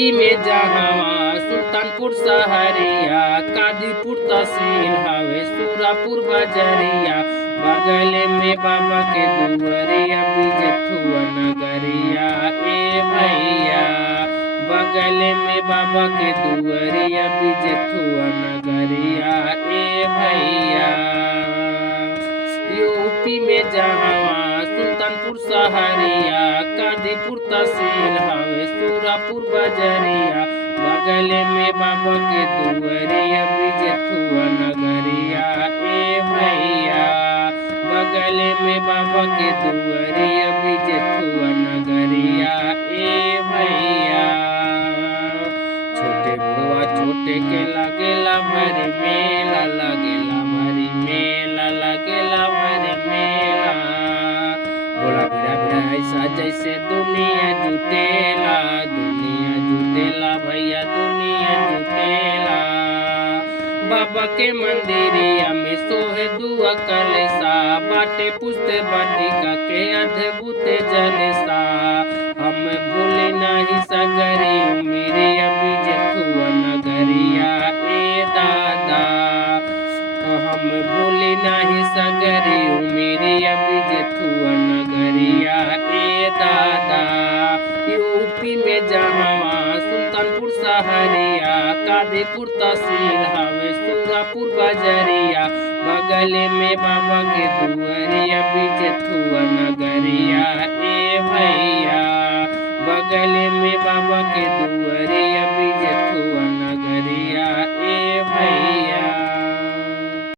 UP में जहावा सुल्तानपुर सहरिया, कादीपुर तहसील हवे सूरापुर बजरिया, बगल में बाबा के दुआरिया बिजथुआ नगरिया ए भैया, बगल में बाबा के दुआरिया बिजथुआ नगरिया ए भैया। यूपी में जहावा सुल्तानपुर सहरिया, कादीपुर तहसील हवे सूरापुर बजरिया, बगल में बाबा के दुआरिया बिजथुआ नगरिया ए भैया, बगल में बाबा के दुआरिया बिजथुआ नगरिया ए भैया। छोटे बुढ़वा छोटे के लागेला भरी मेला, लागेला भरी मेला, लागेला भरी मेला। बोला भिड़ा भिड़ा ऐसा जैसे दुनिया जुटेला, दुनिया जुटेला भैया दुनिया जुटेला। बाबा के मंदिरिया में सोहे दुआ कलेसा, बाटे पुछते बाटिका के अद्भुत जलसा। हम भूले नहीं सगरी मेरी बिजथुआ नगरिया ए दादा, हम भूले नहीं सगरी मेरी बिजथुआ नगरिया ए दादा। यूपी में जहावा सुल्तानपुर सहरिया, कादीपुर तहसील हवे सूरापुर बजरिया, बगल में बाबा के दुआरिया बिजथुआ नगरिया ए भैया, बगल में बाबा के दुआरिया बिजथुआ